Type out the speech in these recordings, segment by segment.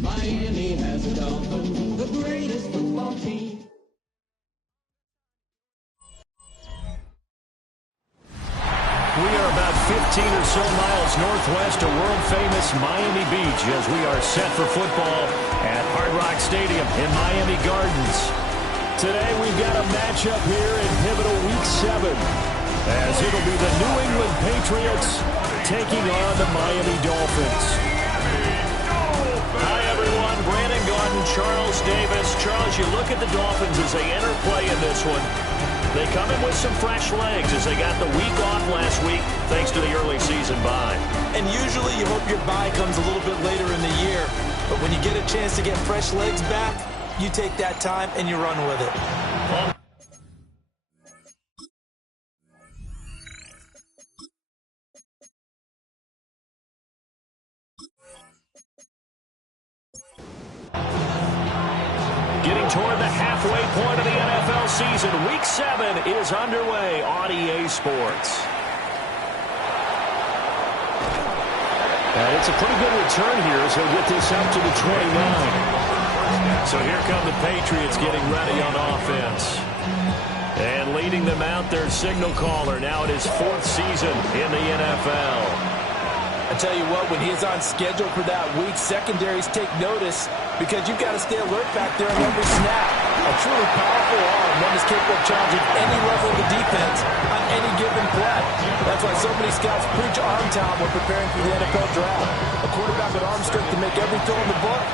Miami has a Dolphin, the greatest football team. We are about 15 or so miles northwest of world-famous Miami Beach as we are set for football at Hard Rock Stadium in Miami Gardens. Today we've got a matchup here in pivotal Week 7 as it'll be the New England Patriots taking on the Miami Dolphins. Hi, everyone. Brandon Gaudin, Charles Davis. Charles, you look at the Dolphins as they enter play in this one. They come in with some fresh legs as they got the week off last week thanks to the early season bye. And usually you hope your bye comes a little bit later in the year. But when you get a chance to get fresh legs back, you take that time and you run with it. Getting toward the halfway point of the NFL season, Week 7 is underway on EA Sports. And it's a pretty good return here as he'll get this up to the 29. So here come the Patriots getting ready on offense. And leading them out, their signal caller, now in his 4th season in the NFL. I tell you what, when he's on schedule for that week, secondaries take notice because you've got to stay alert back there on every snap. A truly powerful arm, one is capable of challenging any level of the defense on any given play. That's why so many scouts preach arm talent when preparing for the NFL draft. A quarterback with arm strength to make every throw in the book,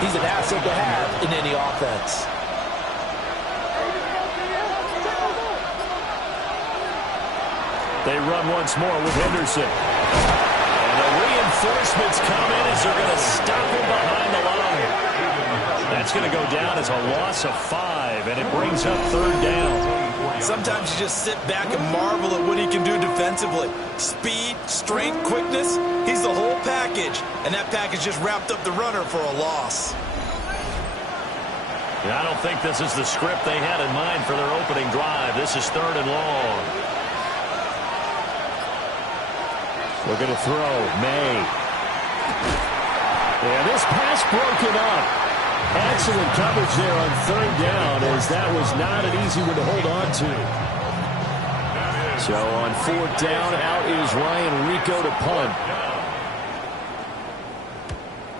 he's an asset to have in any offense. They run once more with Henderson. Reinforcements come in as they're going to stop him behind the line. That's going to go down as a loss of 5, and it brings up 3rd down. Sometimes you just sit back and marvel at what he can do defensively. Speed, strength, quickness, he's the whole package. And that package just wrapped up the runner for a loss. I don't think this is the script they had in mind for their opening drive. This is 3rd and long. We're going to throw. May. And this pass broken up. Excellent coverage there on 3rd down as that was not an easy one to hold on to. So on 4th down, out is Ryan Rico to punt.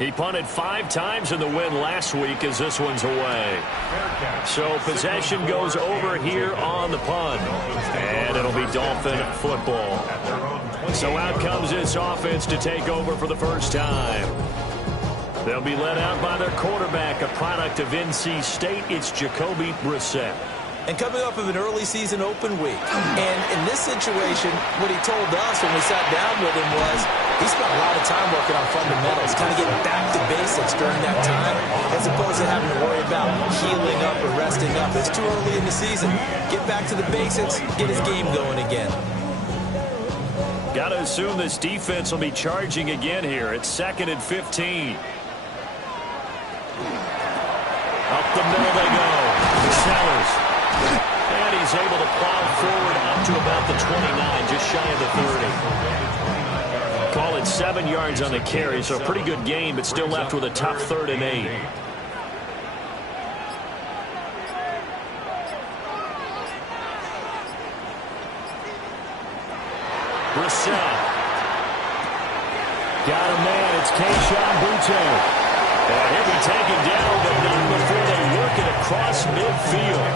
He punted 5 times in the win last week as this one's away. So possession goes over here on the punt. And it'll be Dolphin football. So out comes this offense to take over for the first time. They'll be led out by their quarterback, a product of NC State. It's Jacoby Brissett. And coming off of an early season open week. And in this situation, what he told us when we sat down with him was he spent a lot of time working on fundamentals, kind of getting back to basics during that time, as opposed to having to worry about healing up or resting up. It's too early in the season. Get back to the basics, get his game going again. Got to assume this defense will be charging again here. It's 2nd and 15. Up the middle they go. Sellers. And he's able to plow forward up to about the 29, just shy of the 30. Call it 7 yards on the carry, so a pretty good game, but still left with a tough 3rd and 8. Brissett. Got a man. It's Kayshon Boutte. And he'll be taken down, but not before they work it across midfield.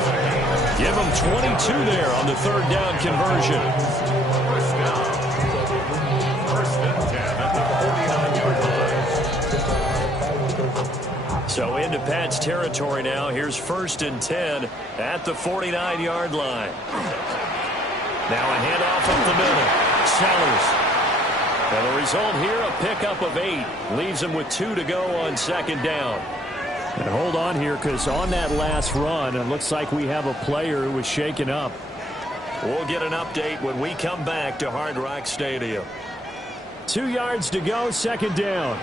Give him 22 there on the 3rd down conversion. So into Pat's territory now. Here's 1st and 10 at the 49-yard line. Now a handoff up the middle. Sellers. And the result here, a pickup of 8. Leaves him with 2 to go on 2nd down. And hold on here, because on that last run, it looks like we have a player who was shaken up. We'll get an update when we come back to Hard Rock Stadium. 2 yards to go, 2nd down.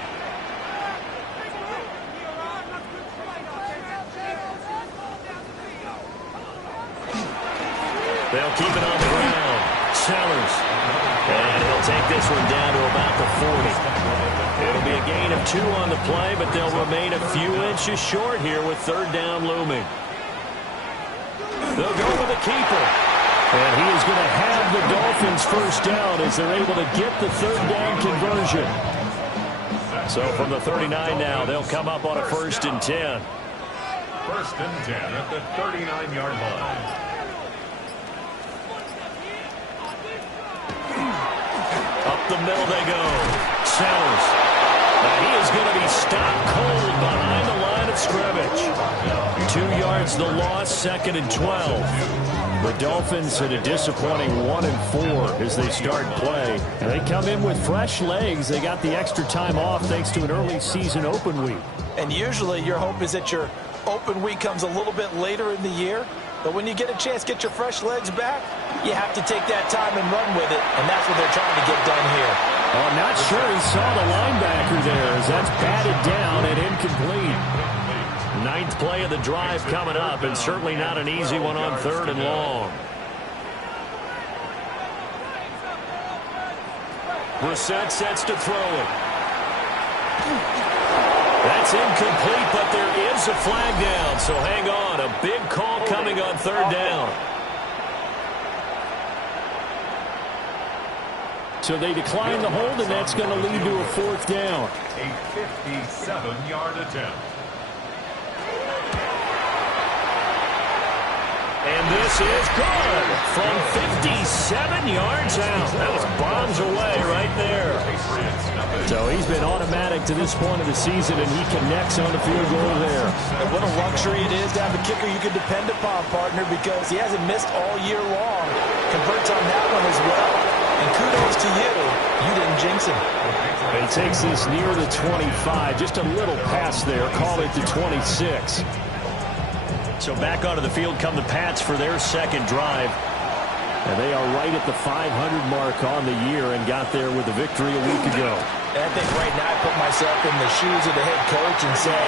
They'll keep it on the ground. Sellers. And he'll They'll take this one down to about the 40. It'll be a gain of 2 on the play, but they'll remain a few inches short here with third down looming. They'll go with the keeper. And he is going to have the Dolphins first down as they're able to get the third down conversion. So from the 39 now, they'll come up on a 1st and 10. 1st and 10 at the 39-yard line. Up the middle they go. Sellers. Now he is going to be stopped cold behind the line of scrimmage. 2 yards the loss, 2nd and 12. The Dolphins at a disappointing 1-4 as they start play. And they come in with fresh legs. They got the extra time off thanks to an early season open week. And usually your hope is that your open week comes a little bit later in the year. But when you get a chance to get your fresh legs back, you have to take that time and run with it. And that's what they're trying to get done here. Oh, I'm not sure he saw the linebacker there as that's batted down and incomplete. 9th play of the drive coming up, and certainly not an easy one on 3rd and long. Brissett sets to throw it. That's incomplete, but there is a flag down, so hang on. A big call coming on 3rd down. So they decline the hold, and that's going to lead to a 4th down. A 57-yard attempt. And this is good from 57 yards out. That was bombs away right there. So he's been automatic to this point of the season, and he connects on the field goal there. And what a luxury it is to have a kicker you can depend upon, partner, because he hasn't missed all year long. Converts on that one as well. And kudos to you. You didn't jinx him. He takes this near the 25. Just a little pass there. Call it the 26. So back onto the field come the Pats for their 2nd drive. And they are right at the 500 mark on the year and got there with a victory a week ago. And I think right now I put myself in the shoes of the head coach and say,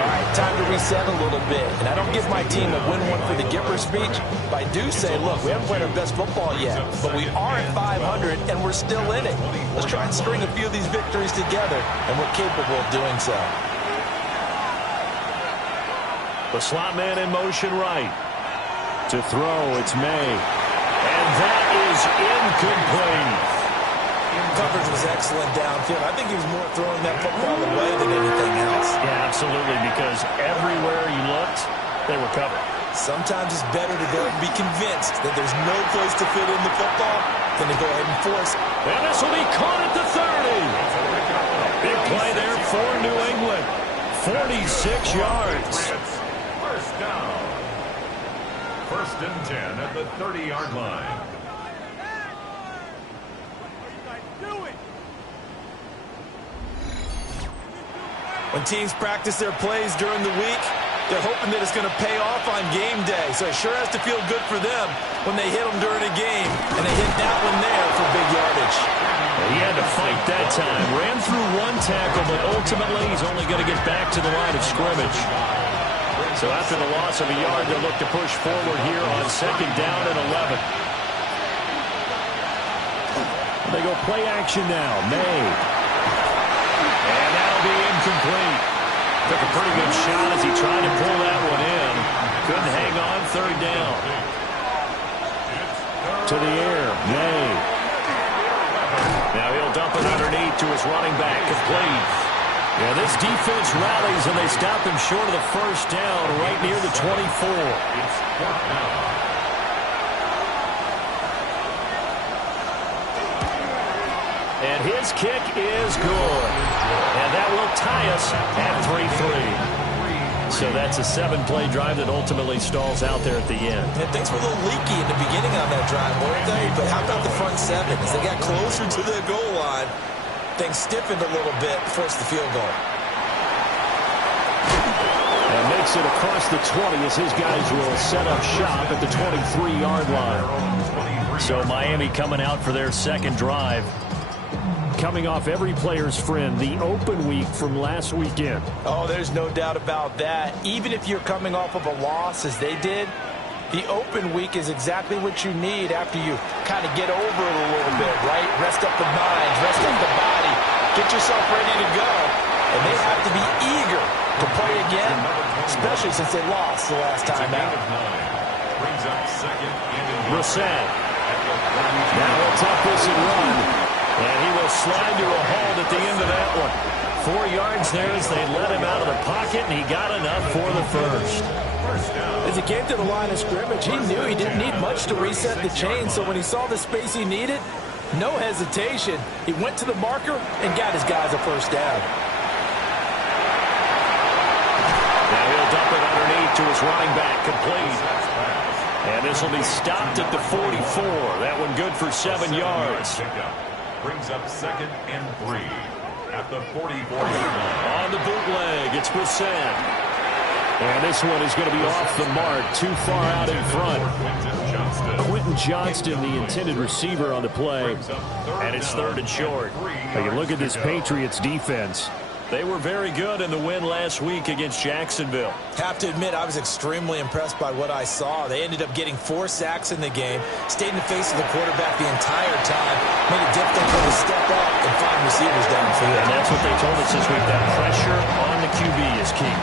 all right, time to reset a little bit. And I don't give my team a win one for the Gipper speech, but I do say, look, we haven't played our best football yet, but we are at 500 and we're still in it. Let's try and string a few of these victories together, and we're capable of doing so. The slot man in motion right. To throw, it's May. And that is incomplete. Coverage was excellent downfield. I think he was more throwing that football away than anything else. Yeah, absolutely, because everywhere you looked, they were covered. Sometimes it's better to go and be convinced that there's no place to fit in the football than to go ahead and force it. And this will be caught at the 30. Big play there for New England. 46 yards. First down. 1st and 10 at the 30-yard line. When teams practice their plays during the week, they're hoping that it's going to pay off on game day. So it sure has to feel good for them when they hit them during a game. And they hit that one there for big yardage. He had to fight that time. Ran through 1 tackle, but ultimately he's only going to get back to the line of scrimmage. So after the loss of a yard, they'll look to push forward here on 2nd down and 11. They go play action now. May. And that'll be incomplete. Took a pretty good shot as he tried to pull that one in. Couldn't hang on 3rd down. To the air. May. Now he'll dump it underneath to his running back. Complete. Yeah, this defense rallies, and they stop him short of the 1st down right near the 24. And his kick is good. And that will tie us at 3-3. So that's a 7-play drive that ultimately stalls out there at the end. And things were a little leaky in the beginning on that drive, weren't they? But how about the front 7? As they got closer to the goal line, things stiffened a little bit, forced the field goal. And makes it across the 20 as his guys will set up shop at the 23-yard line. So Miami coming out for their 2nd drive. Coming off every player's friend, the open week from last weekend. Oh, there's no doubt about that. Even if you're coming off of a loss as they did, The open week is exactly what you need after you kind of get over it a little bit, right? Rest up the mind, rest up the body, get yourself ready to go. And they have to be eager to play again, especially since they lost the last time out. Brings up second and Brissett. Now he'll tuck this and run. And he will slide to a halt at the end of that one. 4 yards there as they let him out of the pocket, and he got enough for the first. As he came to the line of scrimmage, he knew he didn't need much to reset the chain, so when he saw the space he needed, no hesitation. He went to the marker and got his guys a first down. Now he'll dump it underneath to his running back, complete. And this will be stopped at the 44. That one good for 7 yards. Brings up second and 3 at the 44-yard line. On the bootleg, it's Brissett. And this one is going to be off the mark, too far out in front. Quentin Johnston, the intended receiver on the play. And it's 3rd and short. Now you look at this Patriots defense. They were very good in the win last week against Jacksonville. Have to admit, I was extremely impressed by what I saw. They ended up getting 4 sacks in the game, stayed in the face of the quarterback the entire time, made it difficult for him to step up and find receivers downfield. And that's what they told us this week. That pressure on the QB is key.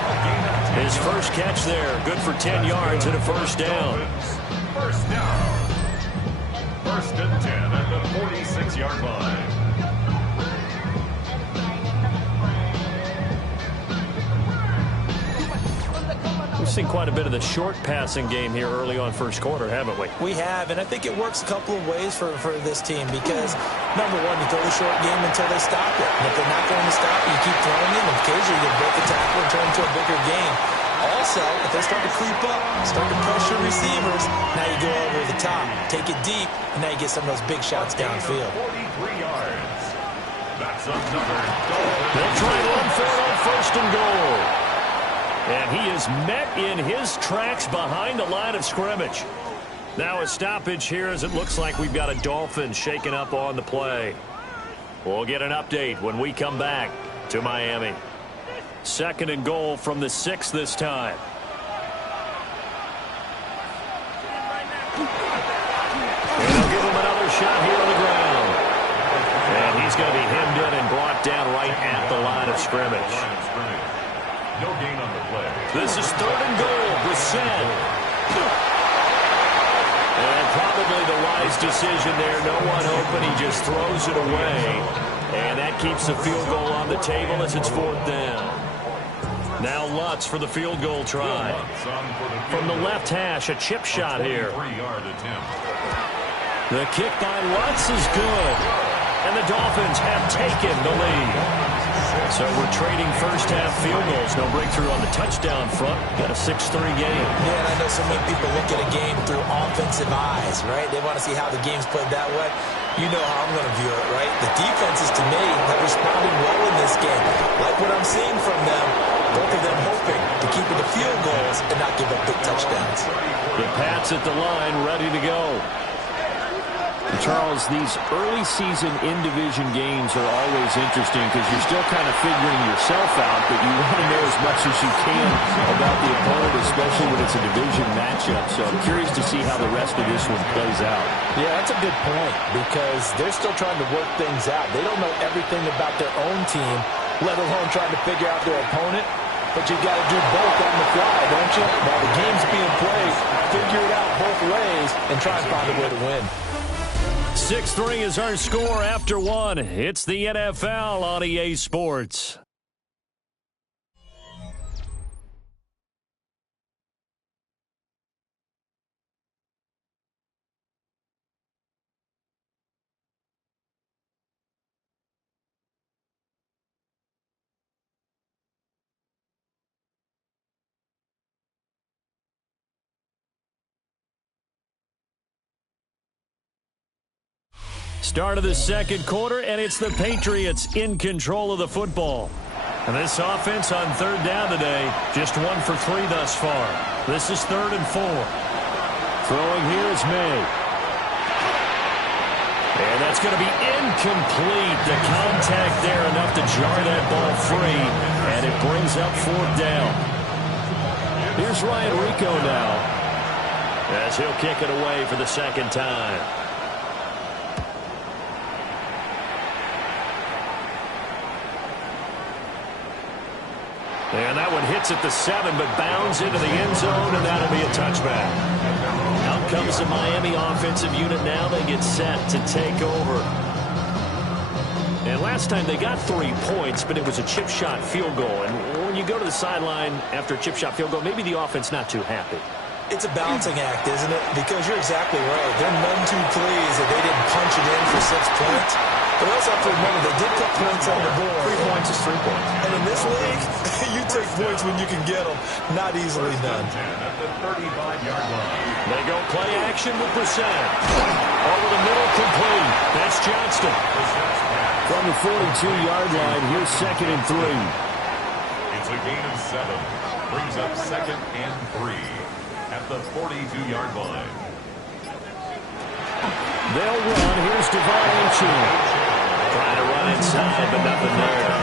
His first catch there, good for 10 yards and a first down. First down. 1st and 10 at the 46-yard line. We've seen quite a bit of the short passing game here early on first quarter, haven't we? We have, and I think it works a couple of ways for this team because, number one, you throw the short game until they stop it. And if they're not going to stop it, you keep throwing it, and occasionally you break the tackle and turn into a bigger game. Also, if they start to creep up, start to pressure receivers, now you go over the top, take it deep, and now you get some of those big shots downfield. 43 yards. That's another goal. They'll try to run for it on 1st and goal. And he is met in his tracks behind the line of scrimmage. Now a stoppage here as it looks like we've got a Dolphin shaken up on the play. We'll get an update when we come back to Miami. 2nd and goal from the 6 this time. And they'll give him another shot here on the ground. And he's going to be hemmed in and brought down right at the line of scrimmage. No gain on the play. This is 3rd and goal. Brissett. And probably the wise decision there. No one open. He just throws it away. And that keeps the field goal on the table as it's 4th down. Now Lutz for the field goal try. From the left hash, a chip shot here. The kick by Lutz is good. And the Dolphins have taken the lead. So we're trading first half field goals. No breakthrough on the touchdown front. Got a 6-3 game. Yeah, and I know so many people look at a game through offensive eyes, right? They want to see how the game's played that way. You know how I'm going to view it, right? The defenses, to me, have responded well in this game. Like what I'm seeing from them, both of them hoping to keep it to field goals and not give up big touchdowns. The Pats at the line, ready to go. Charles, these early season in-division games are always interesting because you're still kind of figuring yourself out, but you want to know as much as you can about the opponent, especially when it's a division matchup. So I'm curious to see how the rest of this one plays out. Yeah, that's a good point because they're still trying to work things out. They don't know everything about their own team, let alone trying to figure out their opponent. But you got to do both on the fly, don't you? While the game's being played, figure it out both ways and try and find a way to win. 6-3 is our score after one. It's the NFL on EA Sports. Start of the second quarter, and it's the Patriots in control of the football. And this offense on 3rd down today, just 1 for 3 thus far. This is 3rd and 4. Throwing here is May. And that's going to be incomplete. The contact there enough to jar that ball free, and it brings up 4th down. Here's Ryan Rico now. as he'll kick it away for the second time. And that one hits at the 7, but bounds into the end zone, and that'll be a touchback. Out comes the Miami offensive unit now. They get set to take over. And last time they got 3 points, but it was a chip shot field goal. And when you go to the sideline after a chip shot field goal, maybe the offense not too happy. It's a balancing act, isn't it? Because you're exactly right. They're none too pleased that they didn't punch it in for 6 points. But also have to remember, they did put points on the board. 3 points is 3 points. And in this league, you take points when you can get them. Not easily done. At the 35-yard line. They go play action with Brissett. Over the middle, complete. That's Johnston. From the 42-yard line, here's 2nd and 3. It's a gain of 7. Brings up 2nd and 3 at the 42-yard line. They'll run. Here's Devon Achane. Trying to run inside, but nothing there.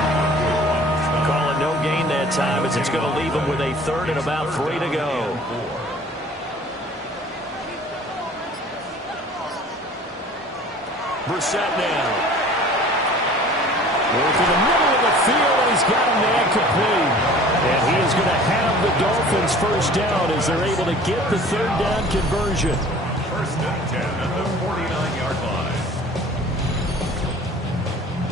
Calling no gain that time as it's going to leave them with a 3rd and about 3 to go. Brissett now. Working the middle of the field, and he's got a man complete. And he is going to have the Dolphins first down as they're able to get the 3rd down conversion. 1st and 10 at the 49-yard line.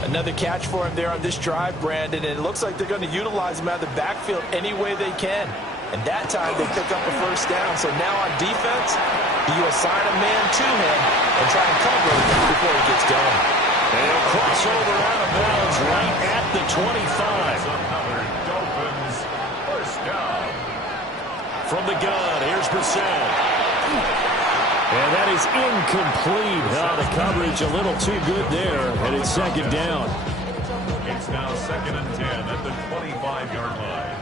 Another catch for him there on this drive, Brandon, and it looks like they're going to utilize him out of the backfield any way they can. And that time they pick up a 1st down. So now on defense, you assign a man to him and try and cover him before he gets going. And he'll cross over out of bounds right at the 25. Another Dolphins 1st down. From the gun, here's Brissett. And that is incomplete. Oh, the coverage a little too good there, and it's 2nd down. It's now 2nd and 10 at the 25-yard line.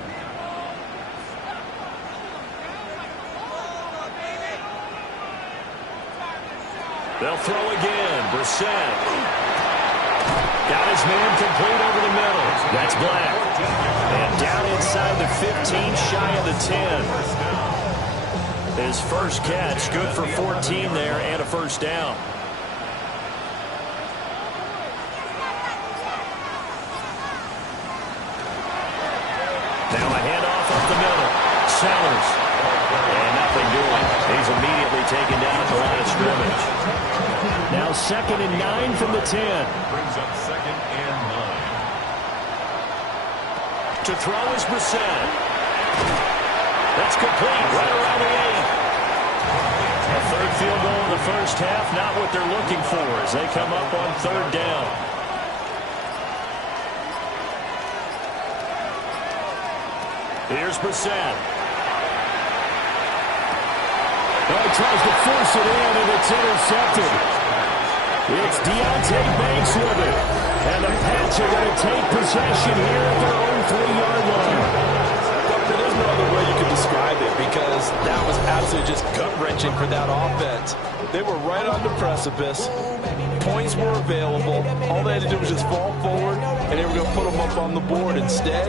They'll throw again. Brissett. Got his man complete over the middle. That's Black. And down inside the 15, shy of the 10. His first catch, good for 14 there and a 1st down. Now a handoff up the middle. Sellers. And nothing doing. He's immediately taken down at the line of scrimmage. Now 2nd and 9 from the 10. Brings up 2nd and 9. To throw is Brissett. That's complete right around the 8. A 3rd field goal in the first half, not what they're looking for as they come up on 3rd down. Here's Brissett. Oh, he tries to force it in, and it's intercepted. It's Deonte Banks with it. And the Pats are going to take possession here at their own 3-yard line. There's no other way you can describe it because that was absolutely just gut-wrenching for that offense. They were right on the precipice. Points were available. All they had to do was just fall forward, and they were going to put them up on the board. Instead,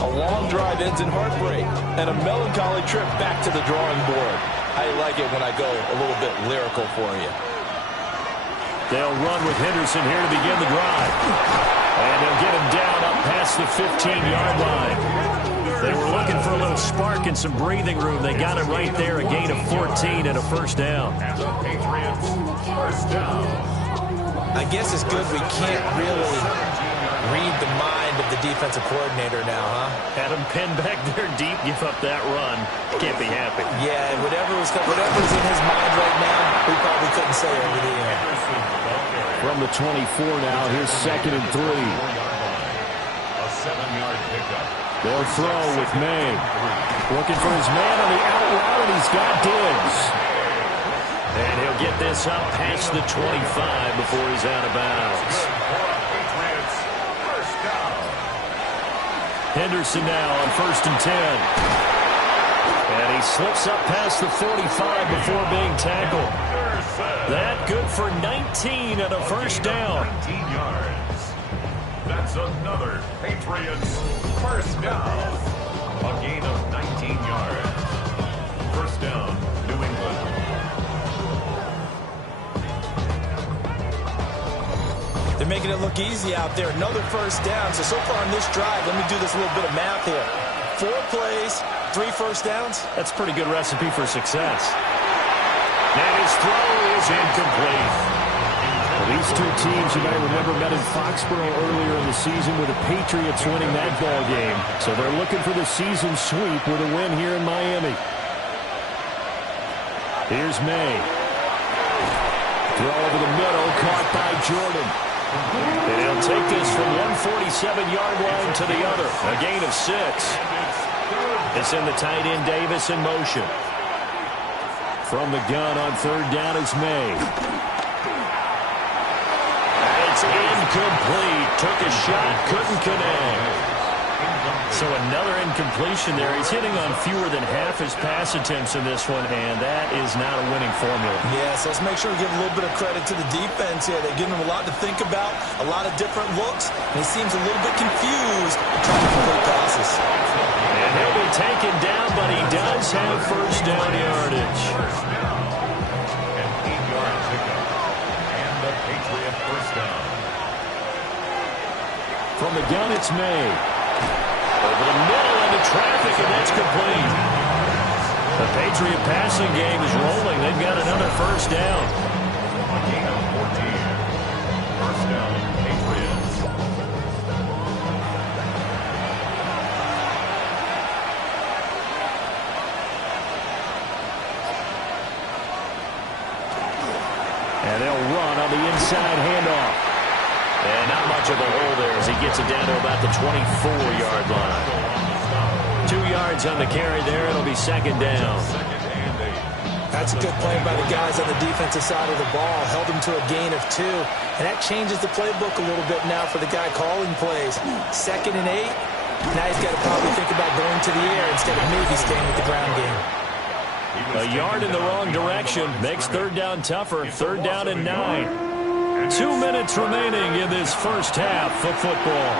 a long drive ends in heartbreak and a melancholy trip back to the drawing board. I like it when I go a little bit lyrical for you. They'll run with Henderson here to begin the drive. And they'll get him down up past the 15-yard line. They were looking for a little spark and some breathing room. They got it right there, a gain of 14 and a 1st down. And the Patriots 1st down. I guess it's good we can't really read the mind of the defensive coordinator now, huh? Had him pinned back there deep, give up that run. Can't be happy. Yeah, whatever's in his mind right now, we probably couldn't say over the air. From the 24 now, here's 2nd and 3. A 7-yard pickup. They'll throw with May. Looking for his man on the out route, and he's got Diggs. And he'll get this up past the 25 before he's out of bounds. Patriots 1st down. Henderson now on 1st and 10. And he slips up past the 45 before being tackled. That good for 19 and a 1st down. 19 yards. That's another Patriots 1st down. A gain of 19 yards. 1st down, New England. making it look easy out there. Another first down. So far on this drive, let me do this little bit of math here. 4 plays, 3 first downs. That's a pretty good recipe for success. And his throw is incomplete. Well, these two teams, you might remember, met in Foxborough earlier in the season with the Patriots winning that ball game. So they're looking for the season sweep with a win here in Miami. Here's May. Throw over the middle, caught by Jordan. And he'll take this from 147-yard line to the other. A gain of 6. It's in the tight end Davis in motion. From the gun on third down is May. It's incomplete. Took a shot, couldn't connect. So another incompletion there. He's hitting on fewer than half his pass attempts in this one, and that is not a winning formula. Yes, let's make sure we give a little bit of credit to the defense here. They're giving him a lot to think about, a lot of different looks, and he seems a little bit confused trying to complete passes. And he'll be taken down, but he does have first down yardage. An 8-yard pickup. And the Patriot first down. From the gun, it's May. Over the middle into traffic, and that's complete. The Patriot passing game is rolling. They've got another first down. A gain of 14. First down, Patriots. And they'll run on the inside handoff. And not much of a hole there as he gets it down to about the 24-yard line. 2 yards on the carry there. It'll be second down. That's a good play by the guys on the defensive side of the ball. Held him to a gain of 2. And that changes the playbook a little bit now for the guy calling plays. 2nd and 8. Now he's got to probably think about going to the air instead of maybe staying with the ground game. A yard in the wrong direction makes third down tougher. Third down and 9. 2 minutes remaining in this first half of football.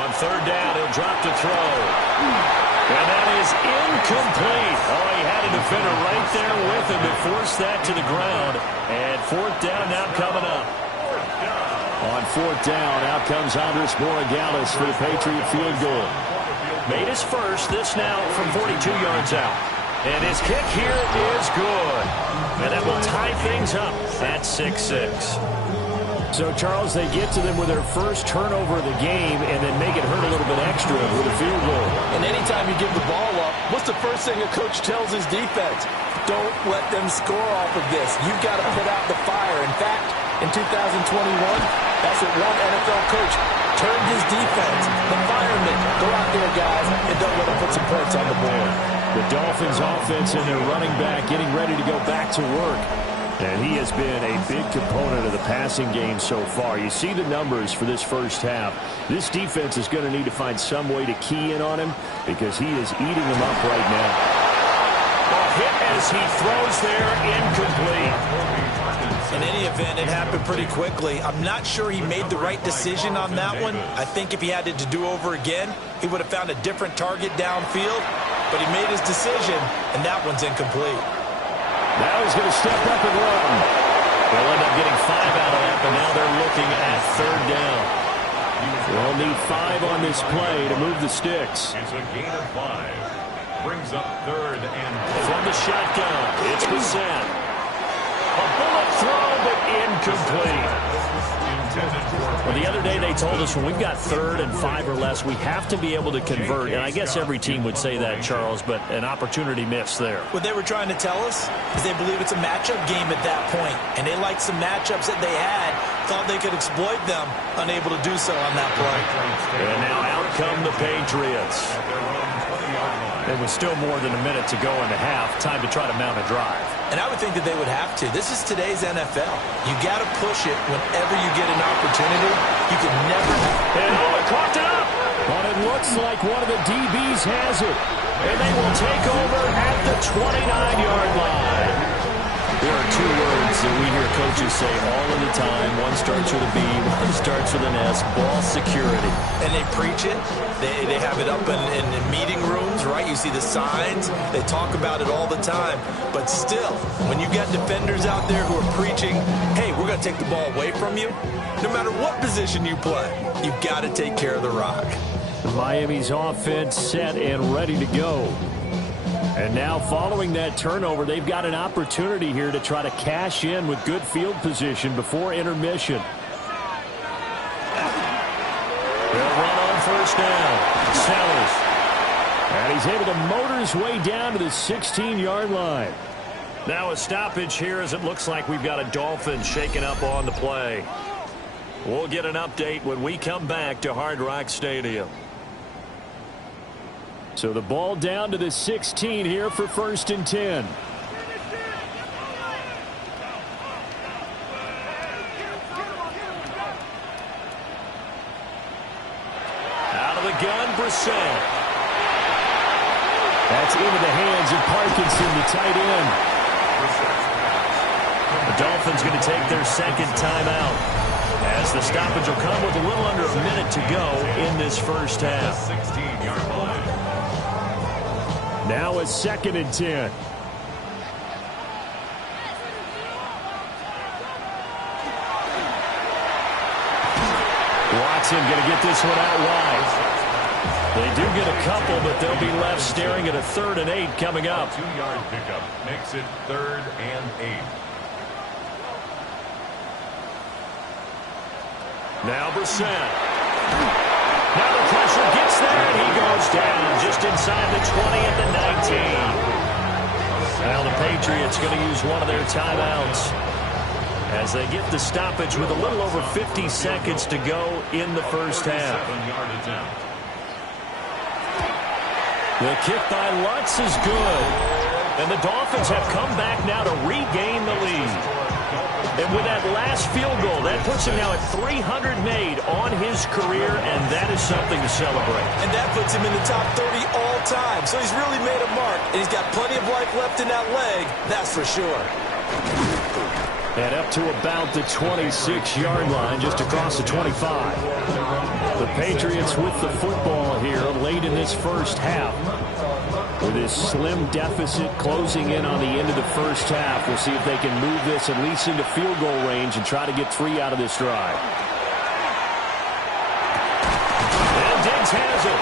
On third down, he'll drop to throw. And that is incomplete. Oh, he had a defender right there with him to force that to the ground. And fourth down now coming up. On fourth down, out comes Andres Borregales for the Patriot field goal. Made his first, this now from 42 yards out. And his kick here is good. And that will tie things up at 6-6. So, Charles, they get to them with their first turnover of the game and then make it hurt a little bit extra with a field goal. And anytime you give the ball up, what's the first thing a coach tells his defense? Don't let them score off of this. You've got to put out the fire. In fact, in 2021, that's what one NFL coach turned his defense, the firemen. Go out there, guys, and don't let them put some points on the board. The Dolphins offense and their running back getting ready to go back to work. And he has been a big component of the passing game so far. You see the numbers for this first half. This defense is going to need to find some way to key in on him because he is eating them up right now. A hit as he throws there, incomplete. In any event, it happened pretty quickly. I'm not sure he made the right decision on that one. I think if he had it to do over again, he would have found a different target downfield. But he made his decision, and that one's incomplete. Now he's going to step up and run. They'll end up getting 5 out of that, but now they're looking at third down. They'll need 5 on this play to move the sticks. It's a gain of 5. Brings up third and From the shotgun, it's Bissett. A bullet throw, but incomplete. Well, the other day they told us when we've got third and 5 or less, we have to be able to convert. And I guess every team would say that, Charles, but an opportunity missed there. What they were trying to tell us is they believe it's a matchup game at that point, and they liked some matchups that they had, thought they could exploit them, unable to do so on that play. And now out come the Patriots. There was still more than a minute to go in the half. Time to try to mount a drive. And I would think that they would have to. This is today's NFL. You got to push it whenever you get an opportunity. You can never. And it caught it up. But it looks like one of the DBs has it. And they will take over at the 29-yard line. There are two words that we hear coaches say all of the time. One starts with a B, one starts with an S, ball security. And they preach it. They have it up in meeting rooms, right? You see the signs. They talk about it all the time. But still, when you got defenders out there who are preaching, hey, we're going to take the ball away from you, no matter what position you play, you've got to take care of the rock. Miami's offense set and ready to go. And now following that turnover, they've got an opportunity here to try to cash in with good field position before intermission. They'll run on first down. Sellers. And he's able to motor his way down to the 16-yard line. Now a stoppage here as it looks like we've got a Dolphins shaking up on the play. We'll get an update when we come back to Hard Rock Stadium. So the ball down to the 16 here for 1st and 10. Out of the gun, Brissett. That's into the hands of Parkinson, the tight end. The Dolphins going to take their second timeout, as the stoppage will come with a little under a minute to go in this first half. 16-yard line. Now a 2nd and 10. Watson going to get this one out wide. They do get a couple, but they'll be left staring at a 3rd and 8 coming up. 2-yard pickup makes it 3rd and 8. Now Brissett. Now the pressure gets there, and he goes down just inside the 20 at the 19. Now the Patriots going to use one of their timeouts as they get the stoppage with a little over 50 seconds to go in the first half. 7-yard attempt. The kick by Lutz is good. And the Dolphins have come back now to regain the lead. And with that last field goal, that puts him now at 300 made on his career, and that is something to celebrate. And that puts him in the top 30 all time. So he's really made a mark, and he's got plenty of life left in that leg, that's for sure. And up to about the 26-yard line, just across the 25. The Patriots with the football here late in this first half. With this slim deficit closing in on the end of the first half, we'll see if they can move this at least into field goal range and try to get 3 out of this drive. And Diggs has it.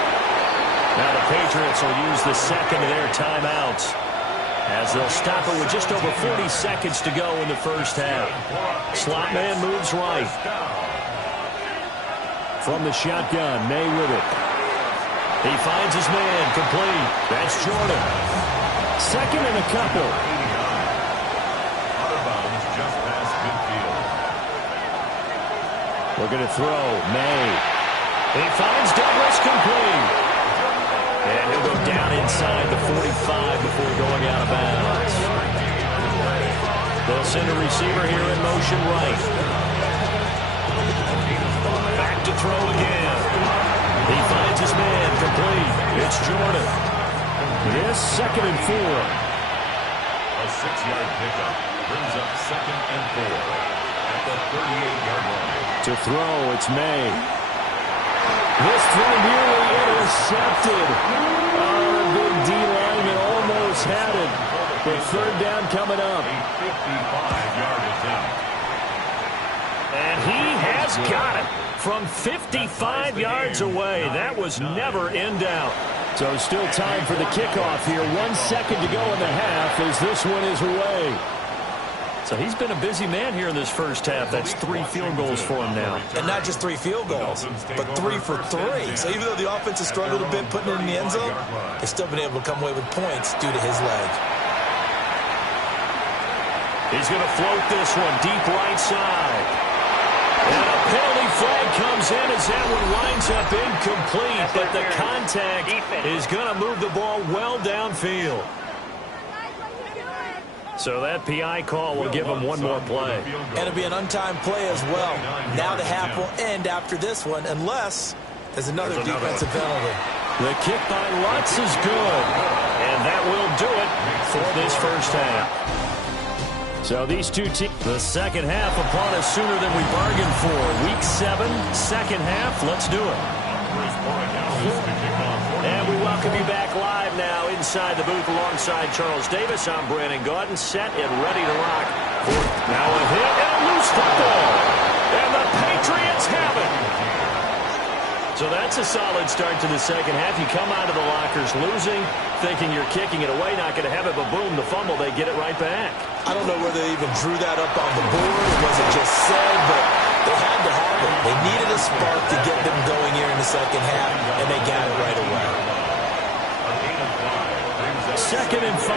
Now the Patriots will use the second of their timeouts, as they'll stop it with just over 40 seconds to go in the first half. Slot man moves right. From the shotgun, May with it. He finds his man, complete. That's Jordan. 2nd and a couple. Out of bounds just past midfield. Looking to throw, May. He finds Douglas, complete. And he'll go down inside the 45 before going out of bounds. They'll send a receiver here in motion right. Back to throw again. He finds his man, complete. It's Jordan. This 2nd and 4. A 6-yard pickup brings up 2nd and 4 at the 38-yard line. To throw, it's May. This throw nearly intercepted. Oh, big D lineman almost had it. But 3rd down coming up. A 55-yard attempt. And he has got it from 55 yards away. That was never in doubt. So still time for the kickoff here. 1 second to go in the half as this one is away. So he's been a busy man here in this first half. That's 3 field goals for him now. And not just 3 field goals, but 3 for 3. So even though the offense has struggled a bit putting it in the end zone, they've still been able to come away with points due to his leg. He's going to float this one deep right side. And a penalty flag comes in as that one winds up incomplete, but the contact is going to move the ball well downfield. So that PI call will give him one more play. And it'll be an untimed play as well. Now the half will end after this one, unless there's another defensive penalty. The kick by Lutz is good, and that will do it for this first half. So these two teams, the second half upon us sooner than we bargained for. Week 7, second half. Let's do it. And we welcome you back live now inside the booth alongside Charles Davis. I'm Brandon Gaudin, set and ready to rock. Now a hit and a loose football. And the Patriots have it. So that's a solid start to the second half. You come out of the lockers losing, thinking you're kicking it away, not going to have it, but boom, the fumble, they get it right back. I don't know whether they even drew that up on the board or was it just said, but they had to have it. They needed a spark to get them going here in the second half, and they got it right away. 2nd and 5.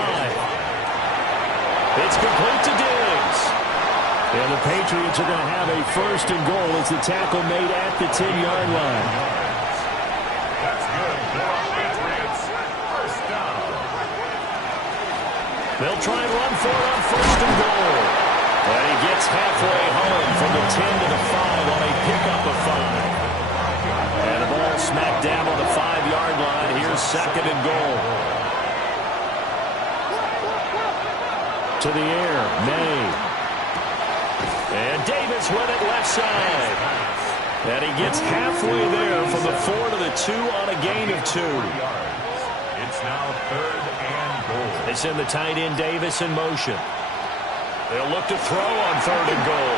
It's complete to Diggs. And the Patriots are going to have a 1st and goal as the tackle made at the 10-yard line. That's good for Patriots. First down. They'll try and run for it on 1st and goal. And he gets halfway home from the 10 to the 5 on a pickup of 5. And the ball smacked down on the 5-yard line. Here's 2nd and goal. To the air, May. And Davis with it left side. And he gets halfway there from the 4 to the 2 on a gain of 2. It's now 3rd and goal. They send the tight end Davis in motion. They'll look to throw on 3rd and goal.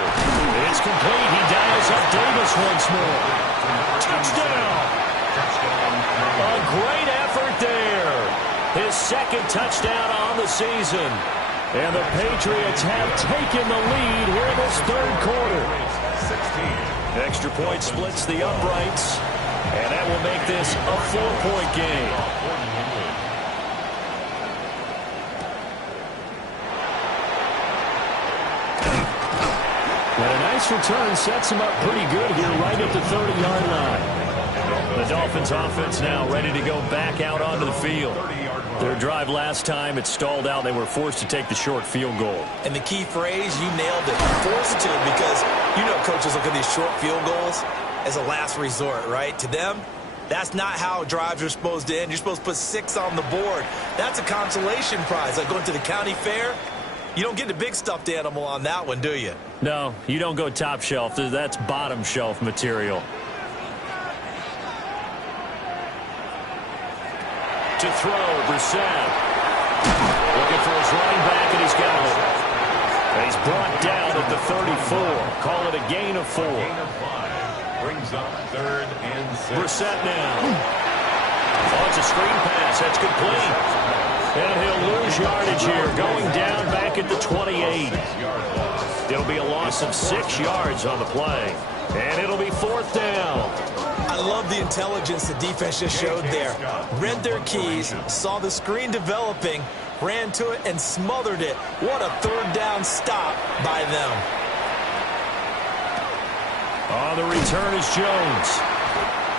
It's complete. He dials up Davis once more. Touchdown. A great effort there. His 2nd touchdown on the season. And the Patriots have taken the lead here in this 3rd quarter. 16. Extra point splits the uprights. And that will make this a 4-point game. And a nice return sets him up pretty good here right at the 30-yard line. The Dolphins offense now ready to go back out onto the field. Their drive last time, it stalled out. They were forced to take the short field goal. And the key phrase, you nailed it, forced to, because you know coaches look at these short field goals as a last resort, right? To them, that's not how drives are supposed to end. You're supposed to put 6 on the board. That's a consolation prize. Like going to the county fair, you don't get the big stuffed animal on that one, do you? No, you don't go top shelf. That's bottom shelf material. To throw, Brissett. Looking for his running back, and he's got it. And he's brought down at the 34. Call it a gain of 4. Gain of 5. Brings up 3rd and 6. Brissett now. Oh, it's a screen pass. That's complete. And he'll lose yardage here, going down back at the 28. It'll be a loss of 6 yards on the play. And it'll be 4th down. I love the intelligence the defense just showed there. Read their keys, saw the screen developing, ran to it, and smothered it. What a 3rd down stop by them. On the return is Jones.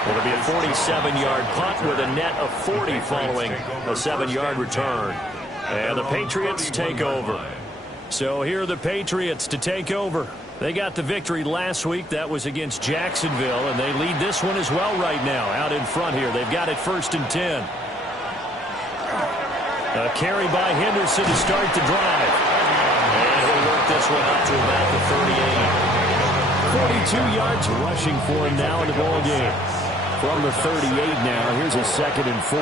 It'll be a 47-yard punt with a net of 40 following a 7-yard return. And the Patriots take over. So here are the Patriots to take over. They got the victory last week. That was against Jacksonville, and they lead this one as well right now out in front here. They've got it 1st and 10. A carry by Henderson to start the drive. And he'll work this one up to about the 38. 42 yards rushing for him now in the ball game. From the 38 now, here's a 2nd and 4.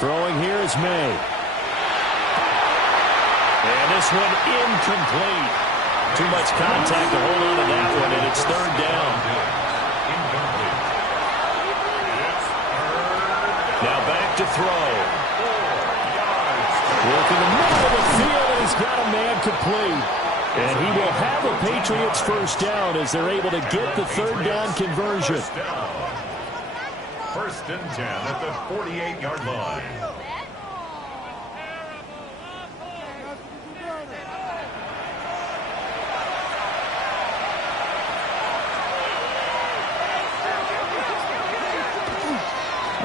Throwing here is May. And this one incomplete. Too much contact to hold on to that one, and it's 3rd down. Now back to throw. Working the middle of the field, and he's got a man complete. And he will have a Patriots 1st down as they're able to get the 3rd down conversion. 1st and 10 at the 48-yard line.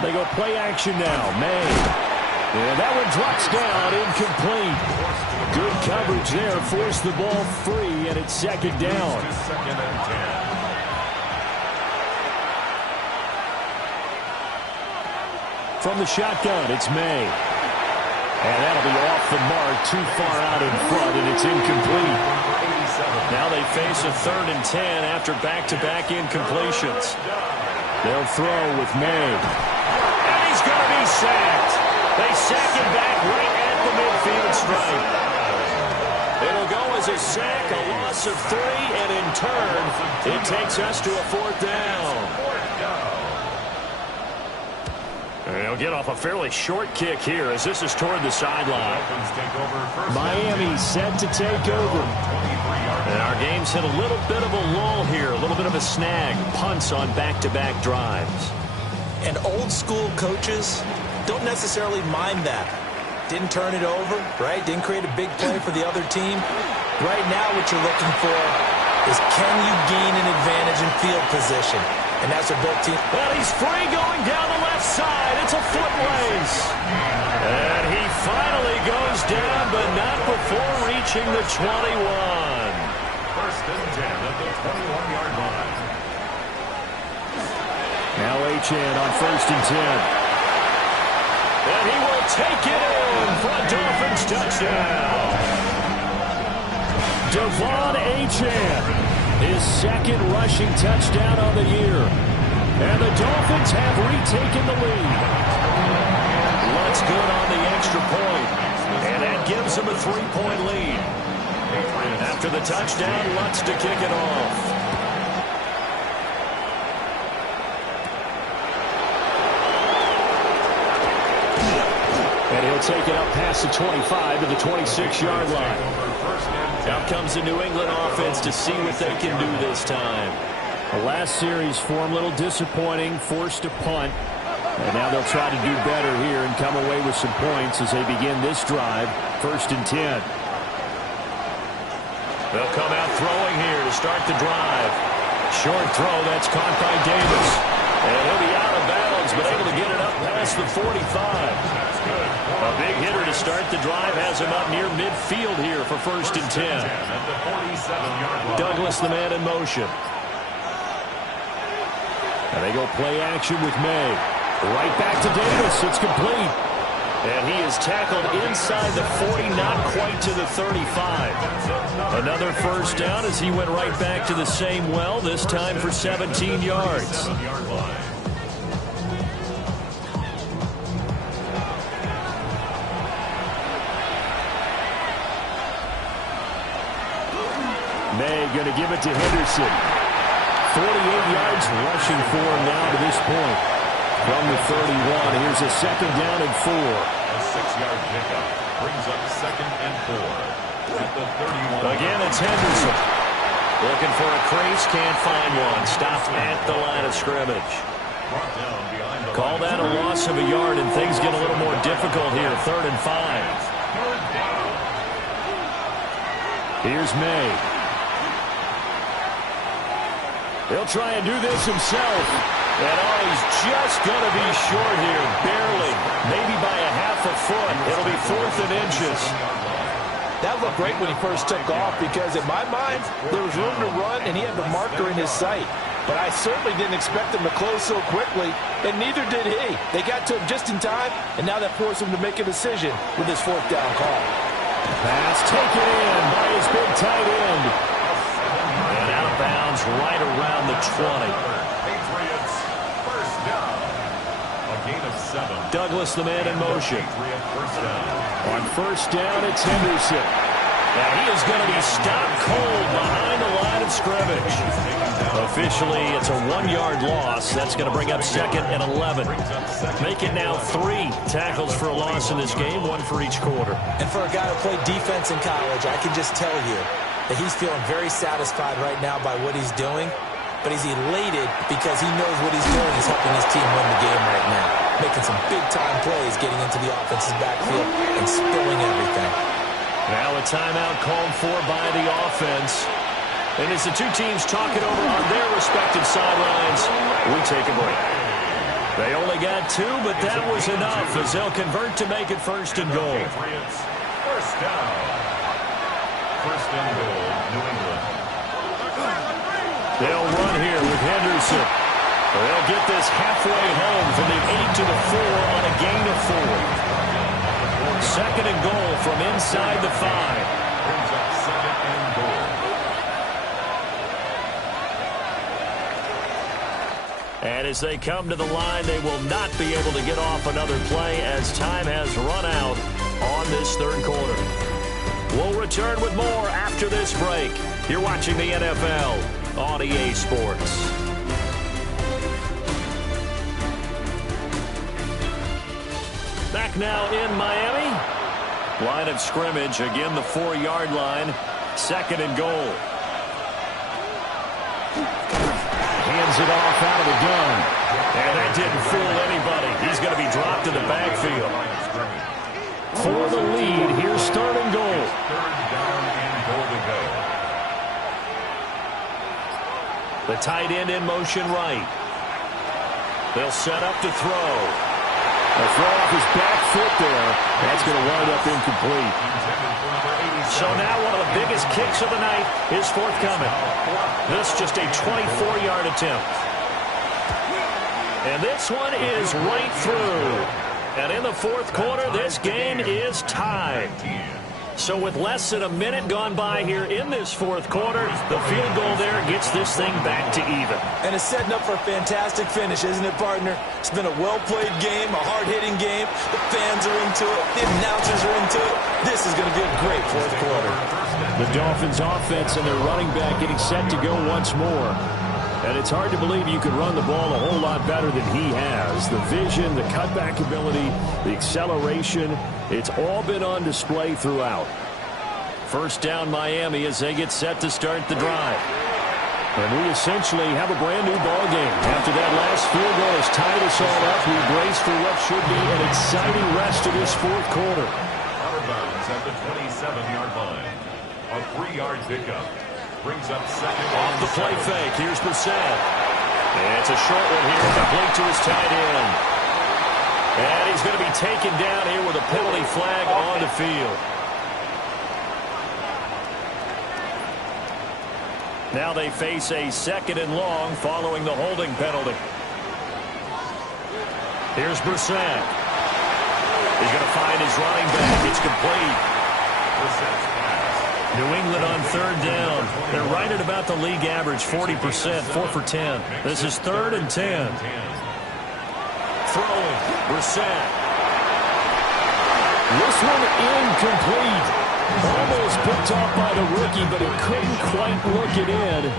They go play action now. May. And that one drops down, incomplete. Good coverage there. Forced the ball free, and it's 2nd down. 2nd and 10. From the shotgun, it's May. And that'll be off the mark, too far out in front, and it's incomplete. Now they face a 3rd and 10 after back-to-back incompletions. They'll throw with May. And he's going to be sacked. They sack him back right at the midfield stripe. It'll go as a sack, a loss of 3, and in turn, it takes us to a 4th down. They'll get off a fairly short kick here as this is toward the sideline. Miami set to take over. And our game's hit a little bit of a lull here, a little bit of a snag. Punts on back-to-back drives. And old-school coaches don't necessarily mind that. Didn't turn it over, right? Didn't create a big play for the other team. Right now what you're looking for is can you gain an advantage in field position? And that's what both teams... Well, he's free going down the left side. It's a foot race. And he finally goes down, but not before reaching the 21. 1st and 10 at the 21-yard line. Now Achane on 1st and 10. And he will take it in for a Dolphins touchdown. Devon Achane, his 2nd rushing touchdown on the year. And the Dolphins have retaken the lead. Lutz good on the extra point. And that gives him a 3-point lead. After the touchdown, Lutz to kick it off. And he'll take it up past the 25 to the 26-yard line. Out comes the New England offense to see what they can do this time. The last series for him, a little disappointing, forced to punt. And now they'll try to do better here and come away with some points as they begin this drive, 1st and 10. They'll come out throwing here to start the drive. Short throw, that's caught by Davis. And he'll be out of bounds, but able to get it up past the 45. A big hitter to start the drive has him up near midfield here for 1st and 10. Douglas, the man in motion. And they go play action with May. Right back to Davis. It's complete. And he is tackled inside the 40, not quite to the 35. Another 1st down as he went right back to the same well, this time for 17 yards. May going to give it to Henderson. 48 yards rushing for him now to this point. From the 31, here's a 2nd down and 4. A 6-yard pickup brings up 2nd and 4 at the 31. Again, it's Henderson. Looking for a crease, can't find one. Stopped at the line of scrimmage. Call that a loss of a yard, and things get a little more difficult here. 3rd and 5. Here's May. He'll try and do this himself. And he's just going to be short here, barely, maybe by a half a foot. It'll be 4th and inches. That looked great when he first took off because, in my mind, there was room to run and he had the marker in his sight. But I certainly didn't expect him to close so quickly, and neither did he. They got to him just in time, and now that forced him to make a decision with his 4th down call. Pass taken in by his big tight end. And out of bounds right around the 20. Douglas, the man in motion. On 1st down, it's Henderson. And he is going to be stopped cold behind the line of scrimmage. Officially, it's a 1-yard loss. That's going to bring up 2nd and 11. Make it now 3 tackles for a loss in this game, 1 for each quarter. And for a guy who played defense in college, I can just tell you that he's feeling very satisfied right now by what he's doing. But he's elated because he knows what he's doing. He's helping his team win the game right now. Making some big-time plays, getting into the offense's backfield and spilling everything. Now a timeout called for by the offense. And as the two teams talk it over on their respective sidelines, we take a break. They only got 2, but that was enough as they'll convert to make it 1st and goal. 1st down. 1st and goal, New England. They'll run here with Henderson. They'll get this halfway home from the 8 to the 4 on a gain of 4. Second and goal from inside the 5. Brings up second and goal. And as they come to the line, they will not be able to get off another play as time has run out on this third quarter. We'll return with more after this break. You're watching the NFL on EA Sports. Back now in Miami. Line of scrimmage, again the 4-yard line. Second and goal. Hands it off out of the gun. And that didn't fool anybody. He's going to be dropped in the backfield. For the lead, here's third and goal. Third down and goal to go. The tight end in motion right. They'll set up to throw. A throw off his back foot there. That's going to wind up incomplete. So now one of the biggest kicks of the night is forthcoming. This just a 24-yard attempt. And this one is right through. And in the fourth quarter, this game is tied. So with less than a minute gone by here in this fourth quarter, the field goal there gets this thing back to even. And it's setting up for a fantastic finish, isn't it, partner? It's been a well-played game, a hard-hitting game. The fans are into it. The announcers are into it. This is going to be a great fourth quarter. The Dolphins offense and their running back getting set to go once more. And it's hard to believe you could run the ball a whole lot better than he has. The vision, the cutback ability, the acceleration, it's all been on display throughout. First down Miami as they get set to start the drive. And we essentially have a brand new ball game. After that last field goal has tied us all up, we brace for what should be an exciting rest of this fourth quarter. Out of bounds at the 27-yard line. A 3-yard pickup. Brings up second. Off the play fake. Here's Brissett. And it's a short one here, complete to his tight end. And he's going to be taken down here with a penalty flag on the field. Now they face a second and long following the holding penalty. Here's Brissett. He's going to find his running back. It's complete. Brissett's pass. New England on third down. They're right at about the league average, 40%, 4 for 10. This is third and 10. Throwing, Brissett. This one incomplete. Almost picked off by the rookie, but it couldn't quite look it in.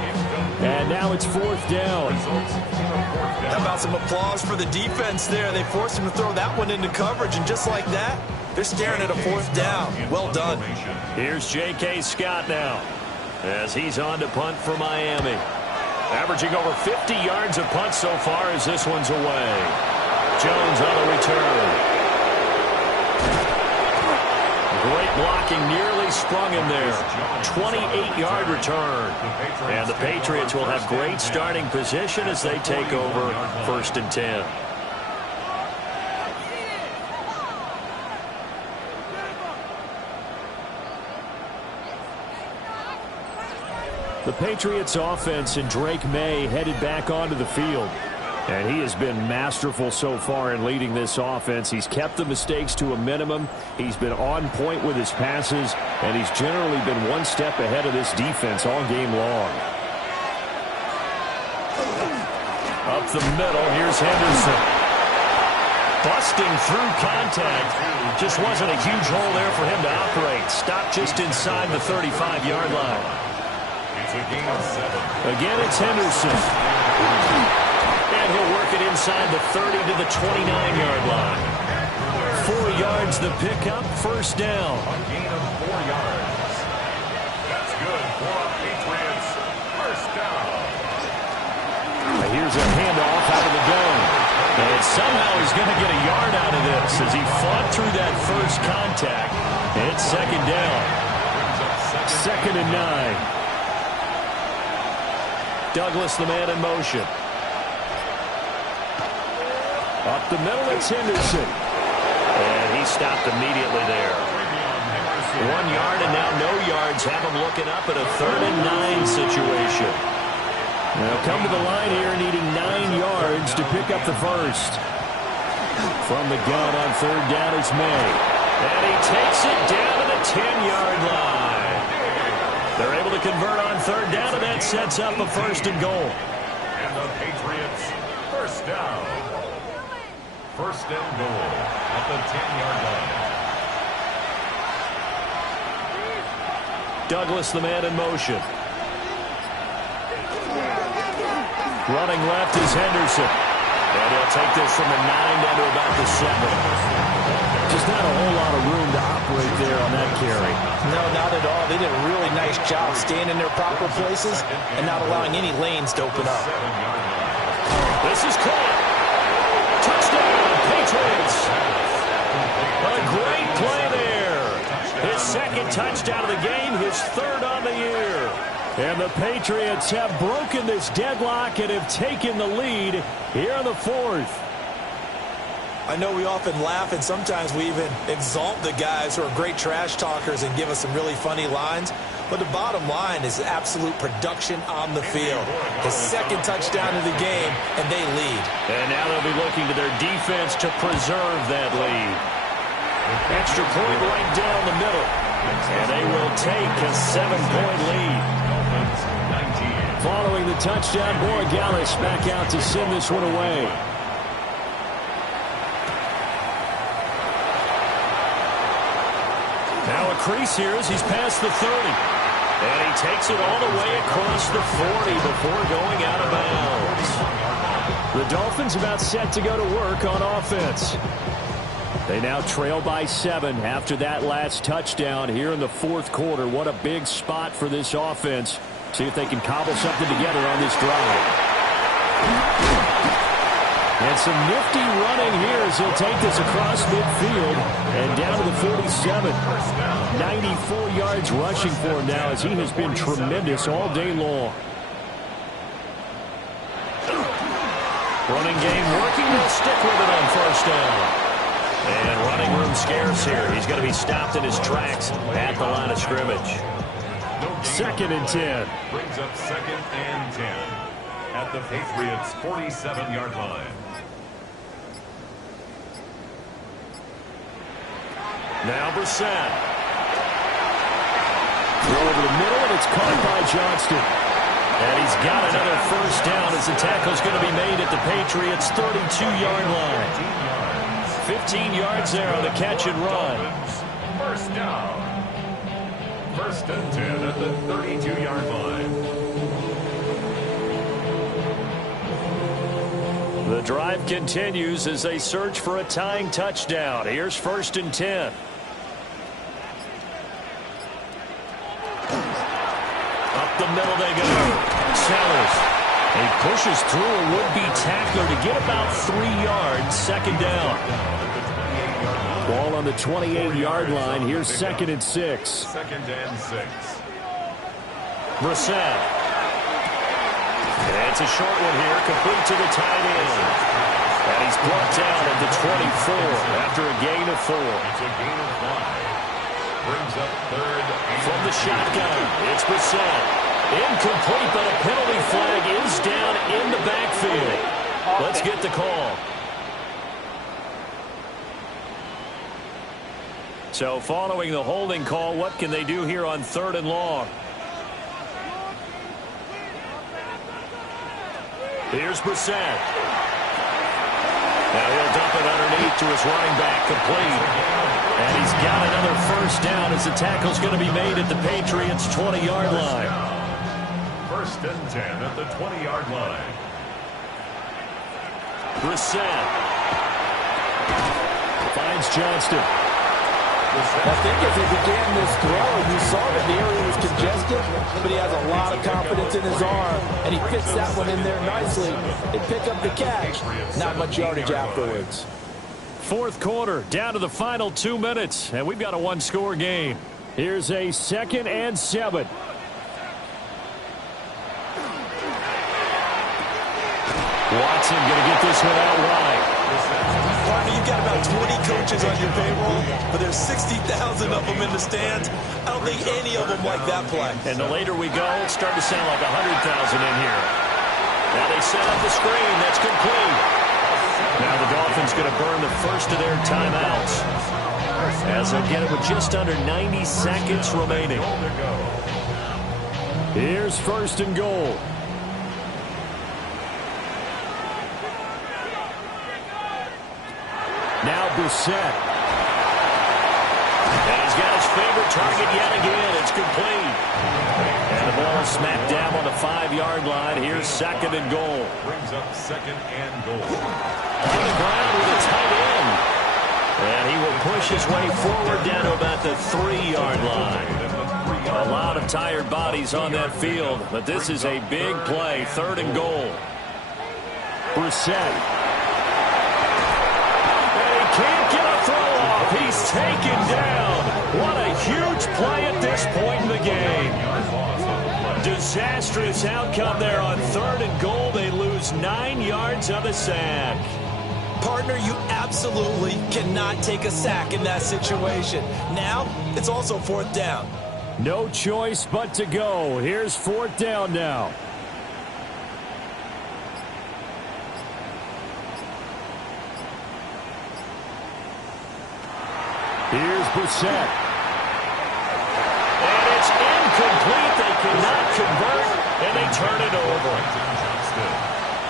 And now it's fourth down. How about some applause for the defense there? They forced him to throw that one into coverage, and just like that, they're staring at a fourth down. Well done. Here's J.K. Scott now as he's on to punt for Miami. Averaging over 50 yards a punt so far as this one's away. Jones on the return. Great blocking, nearly sprung him there. 28-yard return. And the Patriots will have great starting position as they take over first and 10. The Patriots offense and Drake May headed back onto the field. And he has been masterful so far in leading this offense. He's kept the mistakes to a minimum. He's been on point with his passes, and he's generally been one step ahead of this defense all game long. Up the middle, here's Henderson. Busting through contact. Just wasn't a huge hole there for him to operate. Stopped just inside the 35-yard line. It's a gain of 7. Again, it's Henderson. And he'll work it inside the 30 to the 29-yard line. 4 yards the pickup, first down. A gain of 4 yards. That's good for Patriots. First down. Here's a handoff out of the gun. And somehow he's going to get a yard out of this as he fought through that first contact. It's second down. Second and 9. Douglas, the man in motion. Up the middle, it's Henderson. And he stopped immediately there. 1 yard and now no yards. Have him looking up at a third and 9 situation. Now come to the line here needing 9 yards to pick up the first. From the gun on third down, it's May. And he takes it down to the 10-yard line. They're able to convert on third down, and that sets up a first and goal. And the Patriots first down. First and goal at the 10-yard line. Douglas, the man in motion. Running left is Henderson. And he'll take this from the 9 down to about the 7. Just not a whole lot of room to operate there on that carry. No, not at all. They did a really nice job staying in their proper places and not allowing any lanes to open up. This is caught. Touchdown, Patriots. A great play there. His second touchdown of the game, his third on the year. And the Patriots have broken this deadlock and have taken the lead here in the fourth. I know we often laugh, and sometimes we even exalt the guys who are great trash talkers and give us some really funny lines. But the bottom line is absolute production on the field. His second touchdown of the game, and they lead. And now they'll be looking to their defense to preserve that lead. Extra point right down the middle. And they will take a 7-point lead. Following the touchdown, Borregales back out to send this one away. Now a crease here as he's past the 30. And he takes it all the way across the 40 before going out of bounds. The Dolphins about set to go to work on offense. They now trail by 7 after that last touchdown here in the fourth quarter. What a big spot for this offense. See if they can cobble something together on this drive. And some nifty running here as he'll take this across midfield and down to the 47. 94 yards rushing for him now as he has been tremendous all day long. Running game working. Will stick with it on first down. And running room scarce here. He's going to be stopped in his tracks at the line of scrimmage. Second and 10. Brings up second and 10 at the Patriots' 47-yard line. Now Brissett. Throw over the middle, and it's caught by Johnston. And he's got another first down as the tackle's going to be made at the Patriots' 32-yard line. 15 yards there on the catch and run. First down. First and 10 at the 32-yard line. The drive continues as they search for a tying touchdown. Here's first and 10. Up the middle they go. Sellers. He pushes through a would-be tackler to get about 3 yards. Second down. Ball on the 28-yard line. Here's second and 6. Second and 6. Brissett. And it's a short one here, complete to the tight end. And he's brought down at the 24 after a gain of 4. It's a gain of 5. Brings up third and From the shotgun, it's Brissett. Incomplete, but a penalty flag is down in the backfield. Let's get the call. So following the holding call, what can they do here on third and long? Here's Brissett. Now he'll dump it underneath to his running back, complete. And he's got another first down as the tackle's going to be made at the Patriots' 20-yard line. First and 10 at the 20-yard line. Brissett Finds Johnston. I think as he began this throw, you saw that the area was congested, but he has a lot of confidence in his arm, and he fits that one in there nicely and pick up the catch. Not much yardage afterwards. Fourth quarter, down to the final 2 minutes, and we've got a one-score game. Here's a second and 7. Watson going to get this one out wide. Partner, you've got about 20 coaches on your payroll, but there's 60,000 of them in the stands. I don't think any of them like that play. And the later we go, it's starting to sound like 100,000 in here. Now they set up the screen. That's complete. Now the Dolphins going to burn the first of their timeouts. as they'll get it with just under 90 seconds remaining. Here's first and goal. Now Brissett. And he's got his favorite target yet again. It's complete. And the ball is smacked down on the 5-yard line. Here's second and goal. Brings up second and goal. On the ground with a tight end. And he will push his way forward down to about the 3-yard line. A lot of tired bodies on that field, but this is a big play. Third and goal. Brissett. Can't get a throw off. He's taken down. What a huge play at this point in the game. Disastrous outcome there on third and goal. They lose 9 yards on the sack. Partner, you absolutely cannot take a sack in that situation. Now, it's also fourth down. No choice but to go. Here's fourth down now. Here's Brissett. And it's incomplete. They cannot convert, and they turn it over.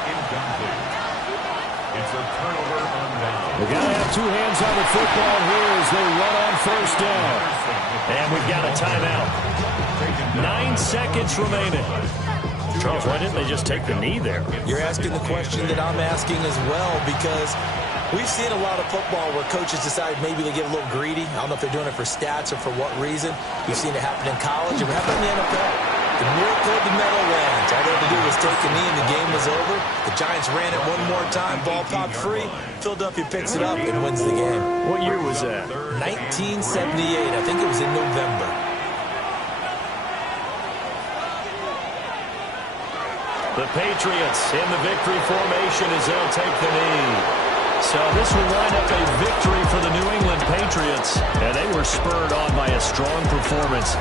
Incomplete. It's a turnover on down. They've got to have two hands on the football here as they run on first down. And we've got a timeout. 9 seconds remaining. Charles, why didn't they just take the knee there? You're asking the question that I'm asking as well, because we've seen a lot of football where coaches decide maybe they get a little greedy. I don't know if they're doing it for stats or for what reason. We've seen it happen in college, and it happened in the NFL. The miracle of the Meadowlands. All they had to do was take a knee, and the game was over. The Giants ran it one more time. Ball popped free. Philadelphia picks it up and wins the game. What year was that? 1978. I think it was in November. The Patriots in the victory formation as they'll take the knee. So this will wind up a victory for the New England Patriots. And they were spurred on by a strong performance